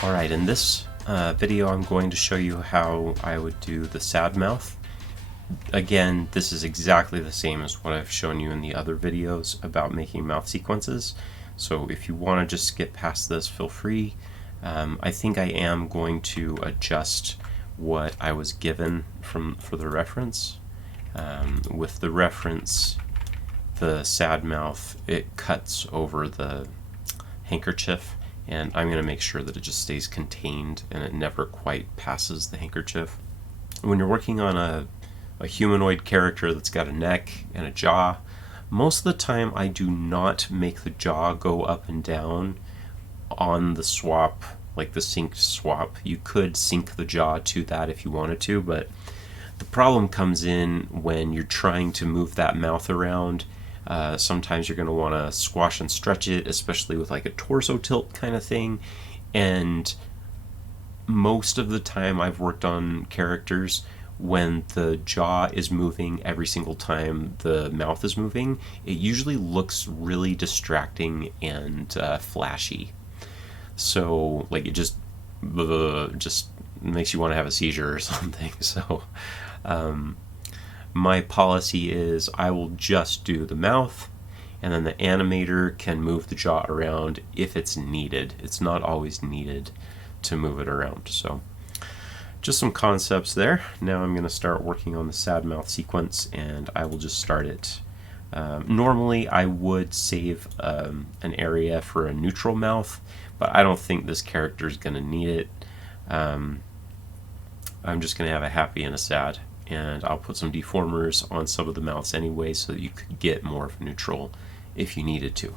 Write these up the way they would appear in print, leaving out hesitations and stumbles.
Alright, in this video I'm going to show you how I would do the sad mouth. Again, this is exactly the same as what I've shown you in the other videos about making mouth sequences. So if you want to just skip past this, feel free. I think I am going to adjust what I was given for the reference. With the reference, the sad mouth, it cuts over the handkerchief, and I'm going to make sure that it just stays contained and it never quite passes the handkerchief. When you're working on a humanoid character that's got a neck and a jaw, most of the time I do not make the jaw go up and down on the swap, like the synced swap. You could sync the jaw to that if you wanted to, but the problem comes in when you're trying to move that mouth around. Sometimes you're going to want to squash and stretch it, especially with like a torso tilt kind of thing. And most of the time I've worked on characters, when the jaw is moving every single time the mouth is moving, it usually looks really distracting and flashy. So like it just makes you want to have a seizure or something. So my policy is I will just do the mouth, and then the animator can move the jaw around if it's needed. It's not always needed to move it around. So just some concepts there. Now I'm going to start working on the sad mouth sequence, and I will just start it. Normally I would save an area for a neutral mouth, but I don't think this character is going to need it. I'm just going to have a happy and a sad, and I'll put some deformers on some of the mouths anyway so that you could get more of neutral if you needed to.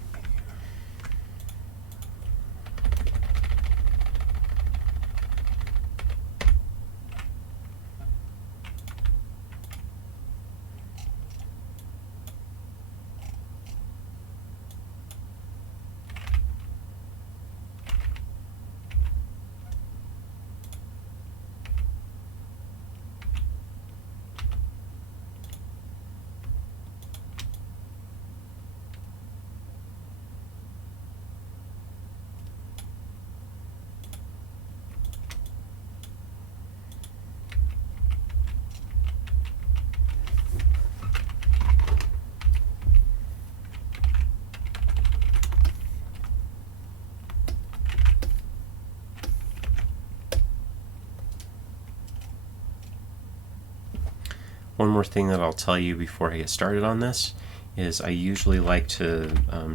One more thing that I'll tell you before I get started on this is I usually like to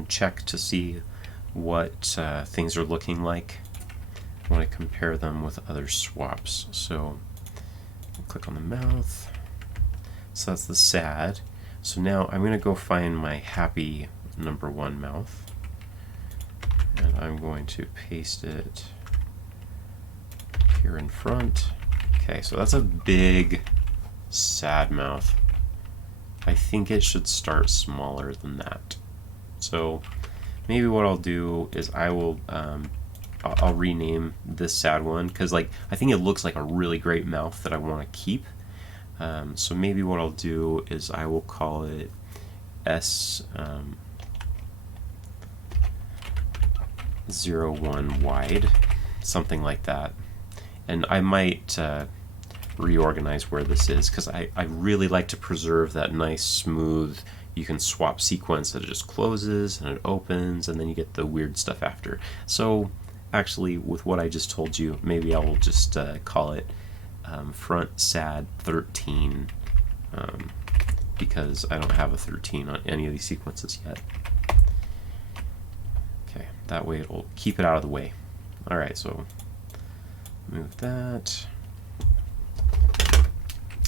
check to see what things are looking like when I compare them with other swaps. So I'll click on the mouth. So that's the sad. So now I'm going to go find my happy number one mouth, and I'm going to paste it here in front. Okay, so that's a big sad mouth. I think it should start smaller than that. So maybe what I'll do is I'll rename this sad one, because like I think it looks like a really great mouth that I want to keep. So maybe what I'll do is I will call it S01 wide, something like that. And I might reorganize where this is, because I really like to preserve that nice smooth, you can swap sequence that it just closes and it opens and then you get the weird stuff after. So actually with what I just told you, maybe I will just call it front sad 13, because I don't have a 13 on any of these sequences yet. Okay, that way it'll keep it out of the way. Alright, so move that.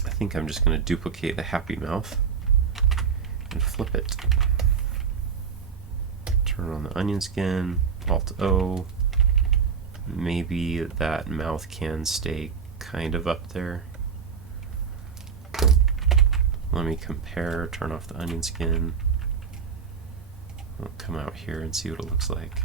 I think I'm just going to duplicate the happy mouth and flip it. Turn on the onion skin, Alt-O. Maybe that mouth can stay kind of up there. Let me compare, turn off the onion skin. I'll come out here and see what it looks like.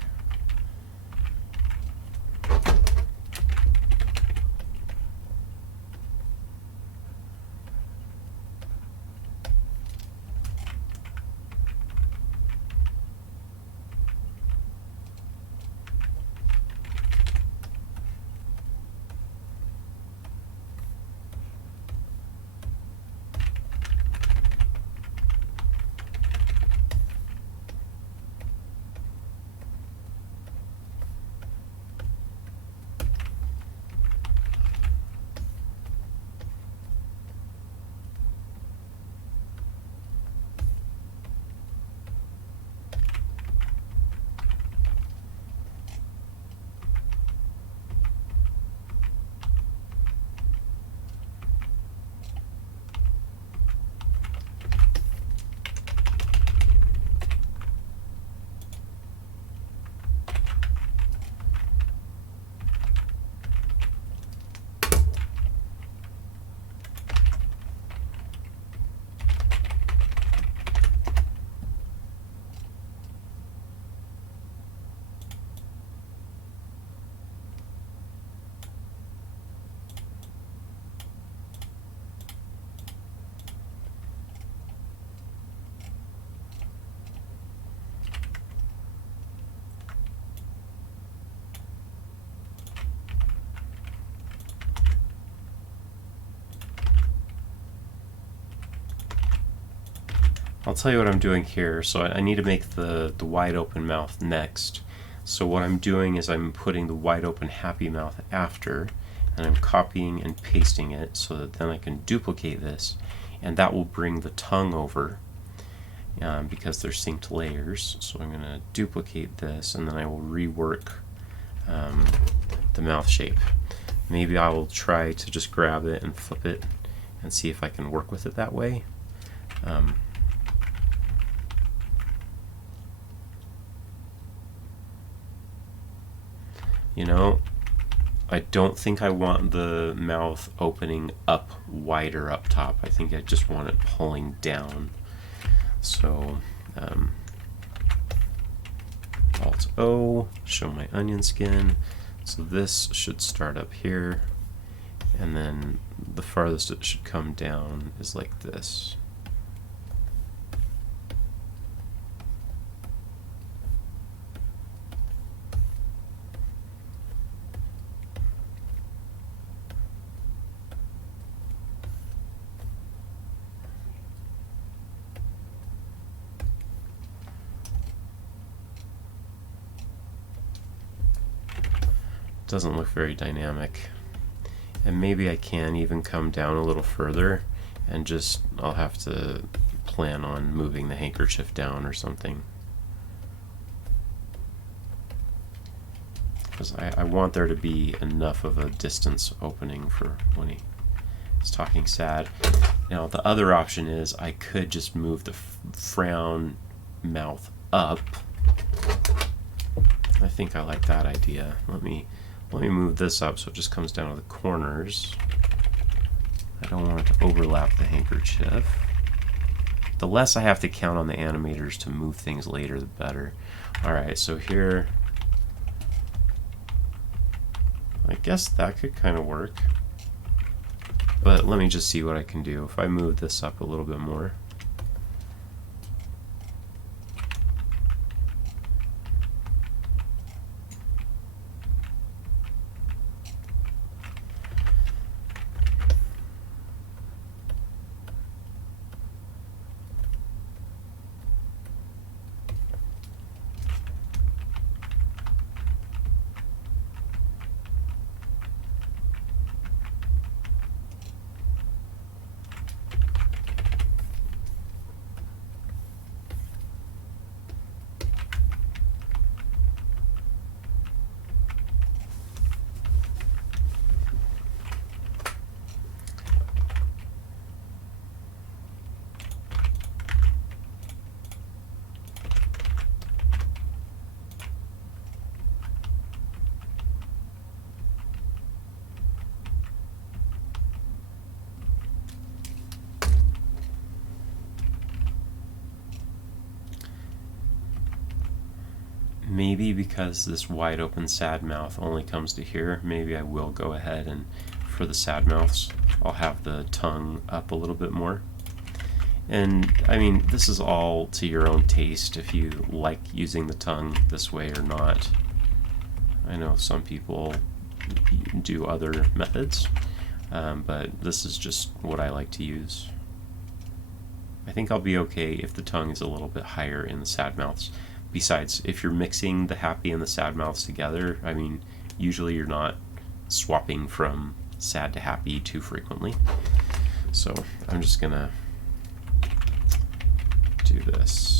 I'll tell you what I'm doing here. So I need to make the wide open mouth next. So what I'm doing is I'm putting the wide open happy mouth after, and I'm copying and pasting it so that then I can duplicate this, and that will bring the tongue over because they're synced layers. So I'm going to duplicate this, and then I will rework the mouth shape. Maybe I will try to just grab it and flip it and see if I can work with it that way. You know, I don't think I want the mouth opening up wider up top. I think I just want it pulling down. So Alt O, show my onion skin. So this should start up here, and then the farthest it should come down is like this. Doesn't look very dynamic. And maybe I can even come down a little further, and just I'll have to plan on moving the handkerchief down or something, because I want there to be enough of a distance opening for when he's talking sad. Now the other option is I could just move the frown mouth up. I think I like that idea. Let me move this up so it just comes down to the corners. I don't want it to overlap the handkerchief. The less I have to count on the animators to move things later, the better. Alright, so here, I guess that could kind of work. But let me just see what I can do. If I move this up a little bit more. Maybe because this wide open sad mouth only comes to here, maybe I will go ahead and for the sad mouths I'll have the tongue up a little bit more. And I mean, this is all to your own taste if you like using the tongue this way or not. I know some people do other methods, but this is just what I like to use. I think I'll be okay if the tongue is a little bit higher in the sad mouths. Besides, if you're mixing the happy and the sad mouths together, I mean, usually you're not swapping from sad to happy too frequently. So I'm just gonna do this.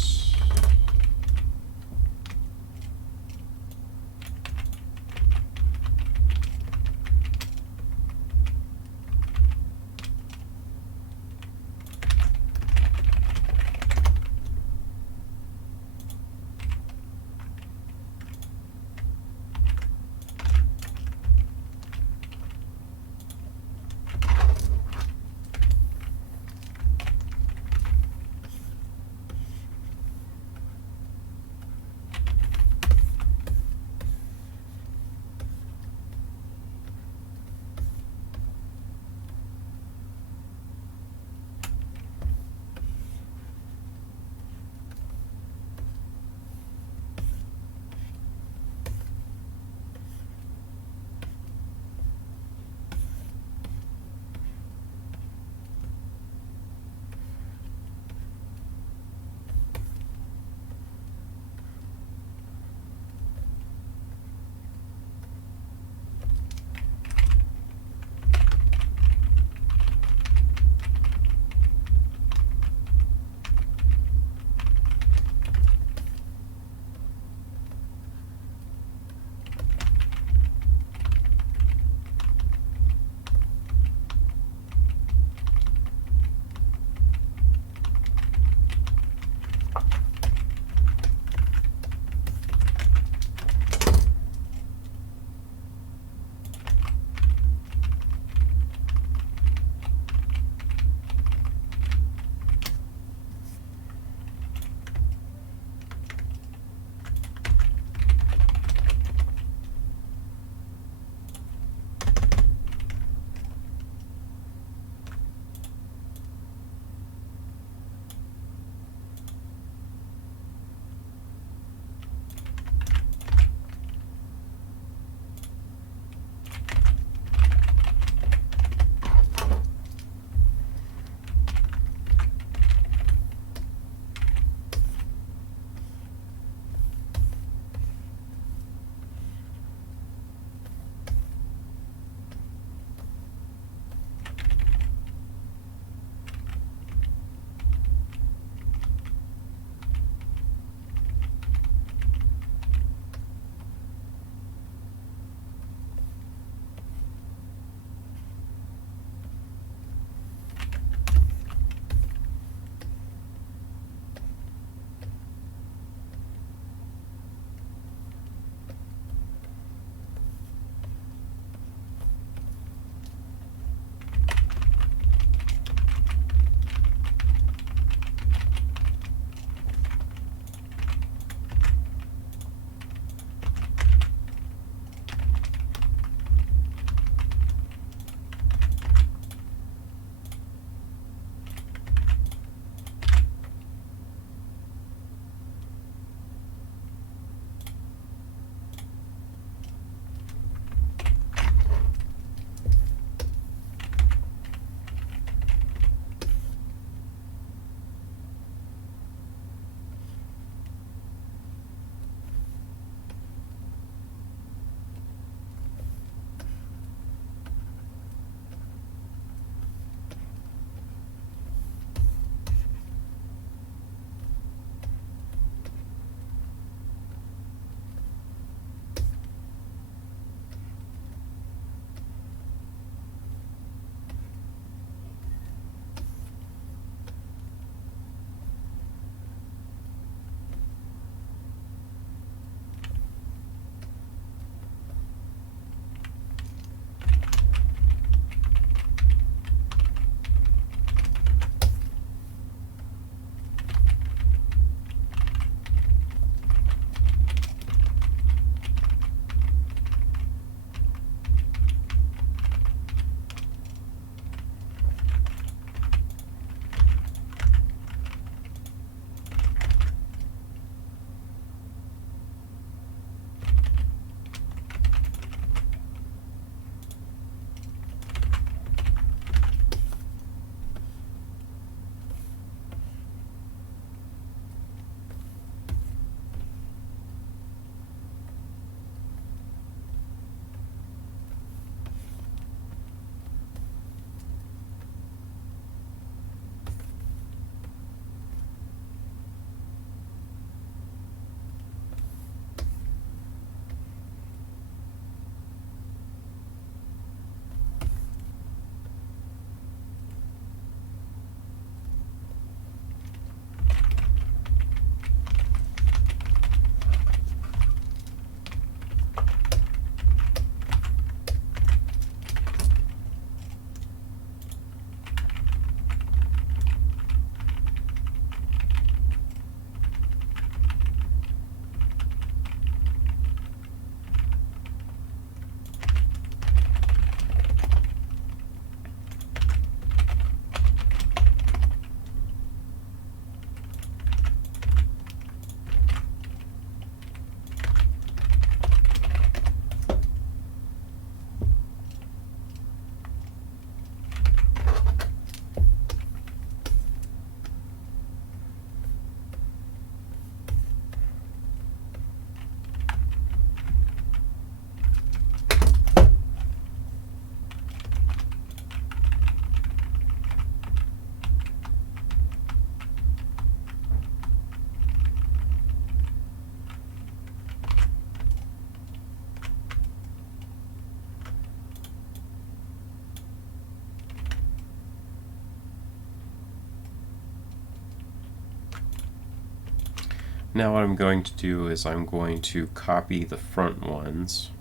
Now what I'm going to do is I'm going to copy the front ones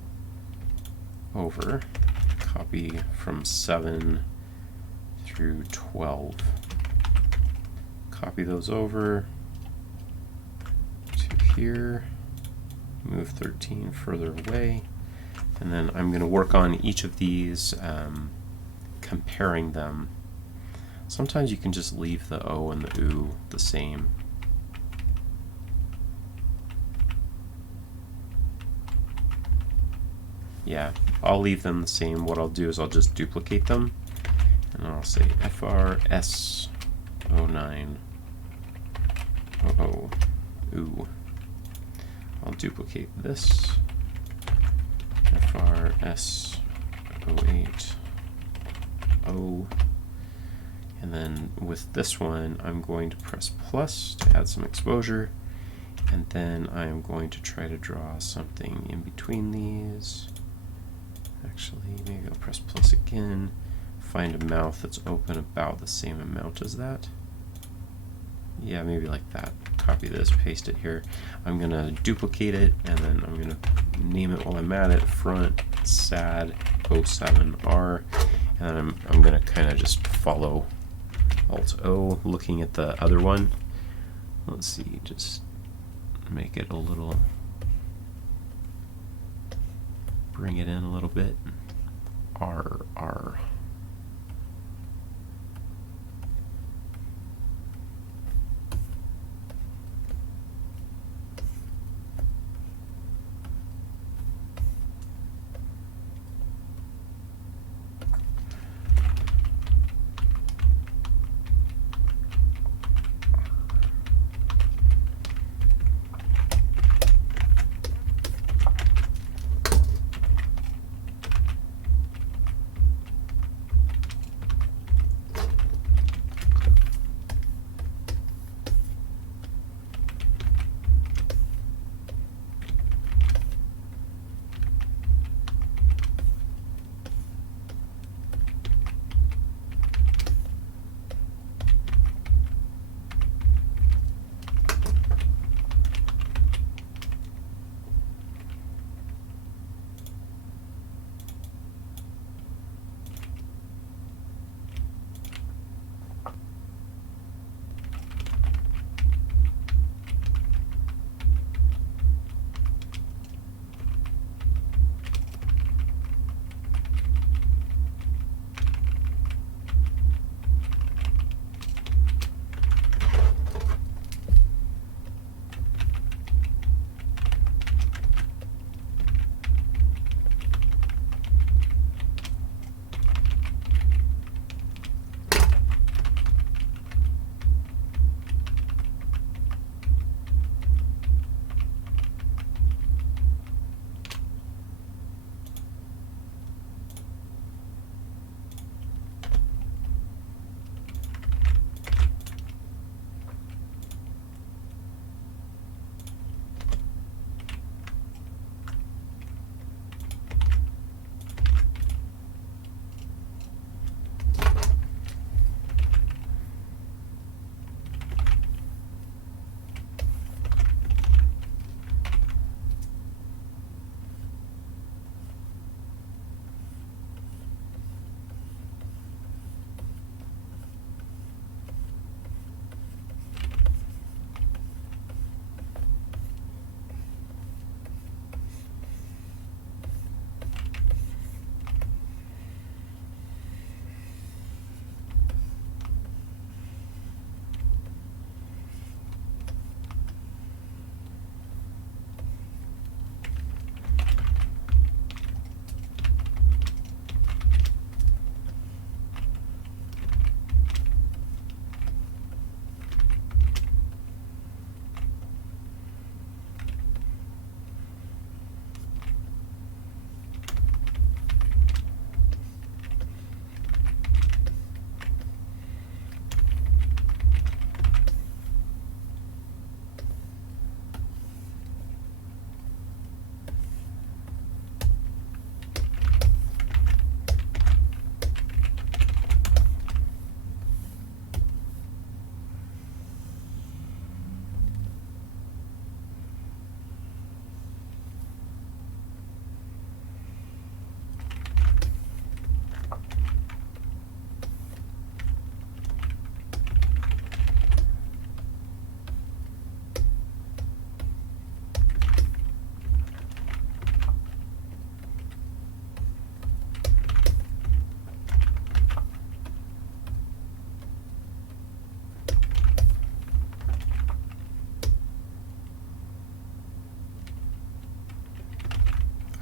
over, copy from 7 through 12. Copy those over to here, move 13 further away, and then I'm going to work on each of these, comparing them. Sometimes you can just leave the O and the U the same. Yeah, I'll leave them the same. What I'll do is I'll just duplicate them, and I'll say FRS09 00 OO. I'll duplicate this, FRS08 O, and then with this one I'm going to press plus to add some exposure, and then I'm going to try to draw something in between these. Actually, maybe I'll press plus again, find a mouth that's open about the same amount as that. Yeah, maybe like that. Copy this, paste it here. I'm going to duplicate it, and then I'm going to name it while I'm at it, front sad 07R, and then I'm going to kind of just follow Alt O, looking at the other one. Let's see, just make it a little, bring it in a little bit. R.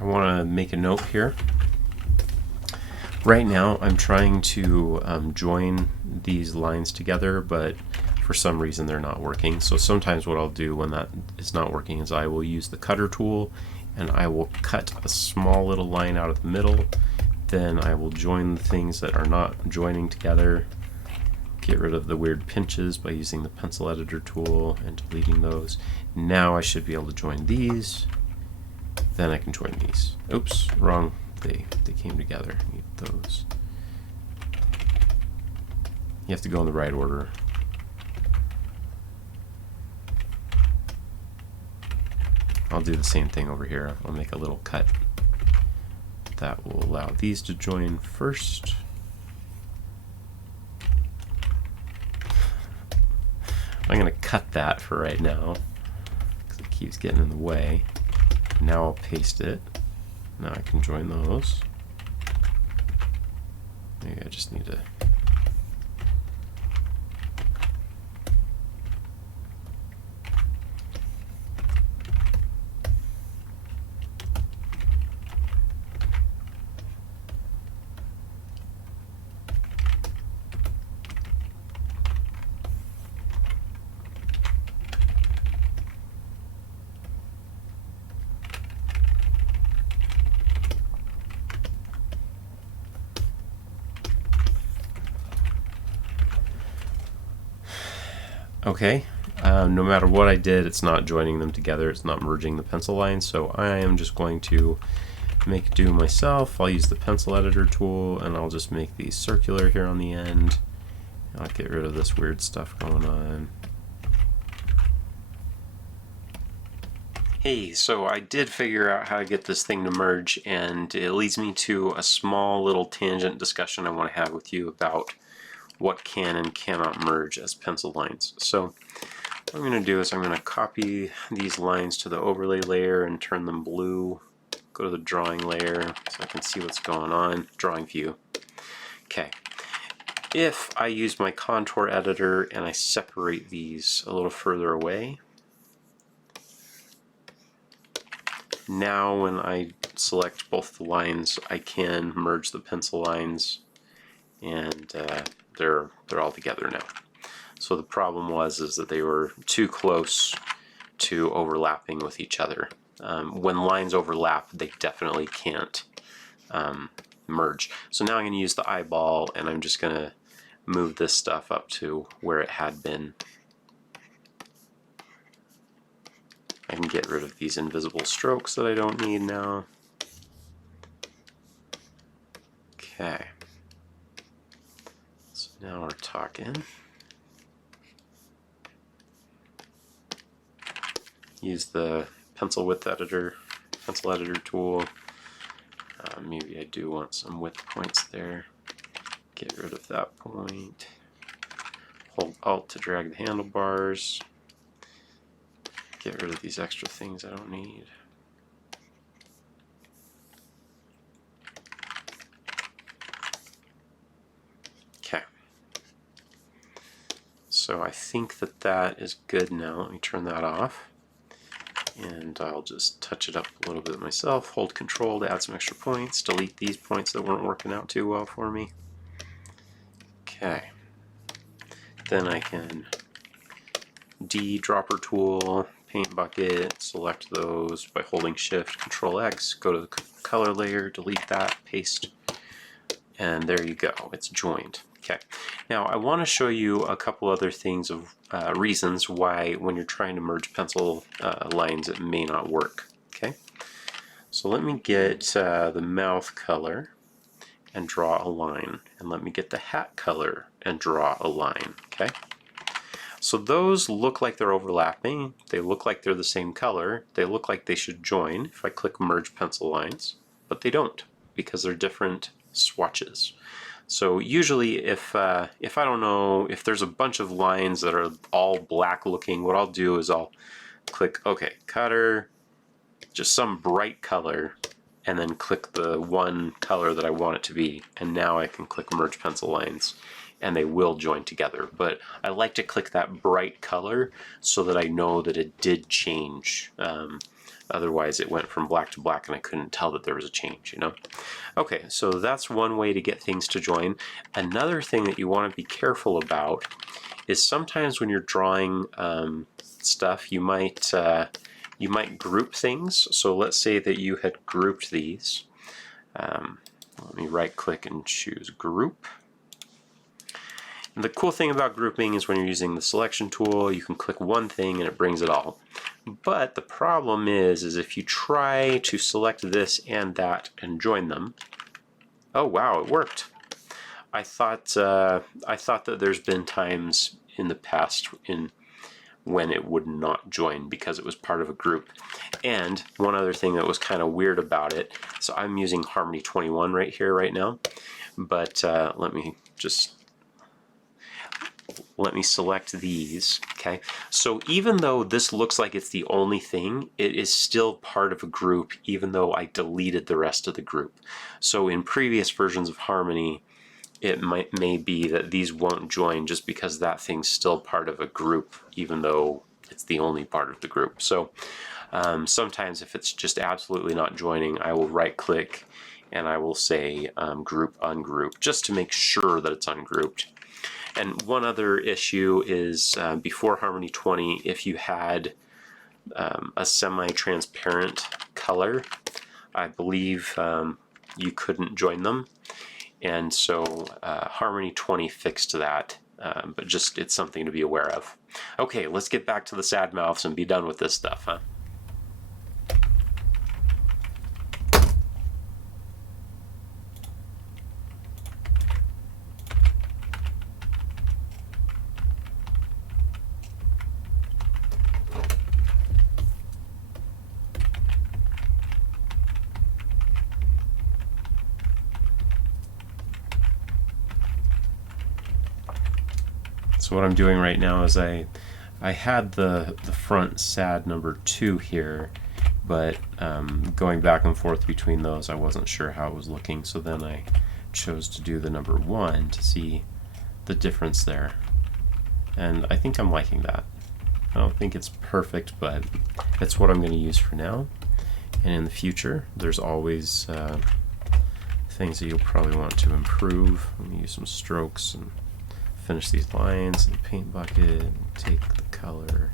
I want to make a note here. Right now I'm trying to join these lines together, but for some reason they're not working. So sometimes what I'll do when that is not working is I will use the cutter tool and I will cut a small little line out of the middle. Then I will join the things that are not joining together. Get rid of the weird pinches by using the pencil editor tool and deleting those. Now I should be able to join these. Then I can join these. Oops, wrong. They came together. Need those. You have to go in the right order. I'll do the same thing over here. I'll make a little cut that will allow these to join first. I'm going to cut that for right now because it keeps getting in the way. Now I'll paste it. Now I can join those. Maybe I just need to... Okay, no matter what I did, it's not joining them together, it's not merging the pencil lines, so I am just going to make do myself. I'll use the pencil editor tool and I'll just make these circular here on the end. I'll get rid of this weird stuff going on. Hey, so I did figure out how to get this thing to merge, and it leads me to a small little tangent discussion I want to have with you about what can and cannot merge as pencil lines. So what I'm going to do is I'm going to copy these lines to the overlay layer and turn them blue. Go to the drawing layer so I can see what's going on. Drawing view. Okay. If I use my contour editor and I separate these a little further away, now when I select both the lines, I can merge the pencil lines, and they're all together now. So the problem was that they were too close to overlapping with each other. When lines overlap, they definitely can't merge. So now I'm going to use the eyeball, and I'm just going to move this stuff up to where it had been. I can get rid of these invisible strokes that I don't need now. Okay. So now we're talking. Use the pencil editor tool. Maybe I do want some width points there. Get rid of that point. Hold Alt to drag the handlebars. Get rid of these extra things I don't need. Okay. So I think that is good now. Let me turn that off. And I'll just touch it up a little bit myself. Hold Control to add some extra points. Delete these points that weren't working out too well for me. Okay. Then I can dropper tool, paint bucket, select those by holding Shift, Control X, go to the color layer, delete that, paste, and there you go. It's joined. Okay. Now I want to show you a couple other things of reasons why when you're trying to merge pencil lines it may not work. Okay. So let me get the mouth color and draw a line, and let me get the hat color and draw a line. Okay. So those look like they're overlapping. They look like they're the same color. They look like they should join if I click Merge Pencil Lines, but they don't because they're different swatches. So usually if I don't know, if there's a bunch of lines that are all black looking, what I'll do is I'll click OK, cutter, just some bright color, and then click the one color that I want it to be, and now I can click Merge Pencil Lines and they will join together. But I like to click that bright color so that I know that it did change Otherwise it went from black to black and I couldn't tell that there was a change, you know? Okay, so that's one way to get things to join. Another thing that you want to be careful about is sometimes when you're drawing stuff, you might group things. So let's say that you had grouped these. Let me right click and choose group. And the cool thing about grouping is when you're using the selection tool, you can click one thing and it brings it all. But the problem is if you try to select this and that and join them, oh wow, it worked. I thought that there's been times in the past when it would not join because it was part of a group. And one other thing that was kind of weird about it, so I'm using Harmony 21 right here right now, but let me select these, okay? So even though this looks like it's the only thing, it is still part of a group even though I deleted the rest of the group. So in previous versions of Harmony, it may be that these won't join just because that thing's still part of a group even though it's the only part of the group. So sometimes if it's just absolutely not joining, I will right click and I will say group ungroup just to make sure that it's ungrouped. And one other issue is before Harmony 20, if you had a semi-transparent color, I believe you couldn't join them. And so Harmony 20 fixed that, but just it's something to be aware of. Okay, let's get back to the sad mouths and be done with this stuff, huh? So what I'm doing right now is I had the front sad number 2 here, but going back and forth between those, I wasn't sure how it was looking, so then I chose to do the number 1 to see the difference there. And I think I'm liking that. I don't think it's perfect, but it's what I'm going to use for now. And in the future, there's always things that you'll probably want to improve. Let me use some strokes and finish these lines in the paint bucket and take the color.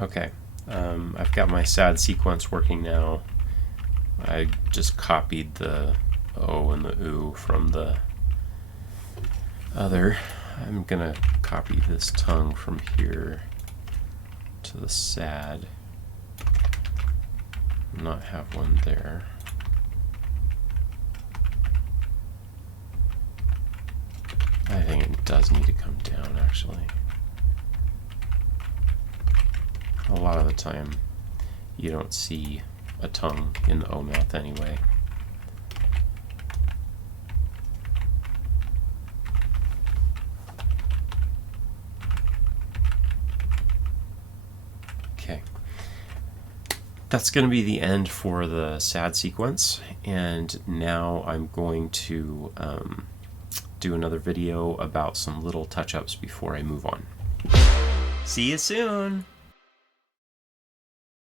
Okay, I've got my sad sequence working now. I just copied the O and the U from the other. I'm gonna copy this tongue from here to the sad, not have one there. I think it does need to come down, actually. A lot of the time you don't see a tongue in the O mouth anyway. Okay, that's going to be the end for the sad sequence, and now I'm going to do another video about some little touch-ups before I move on. See you soon!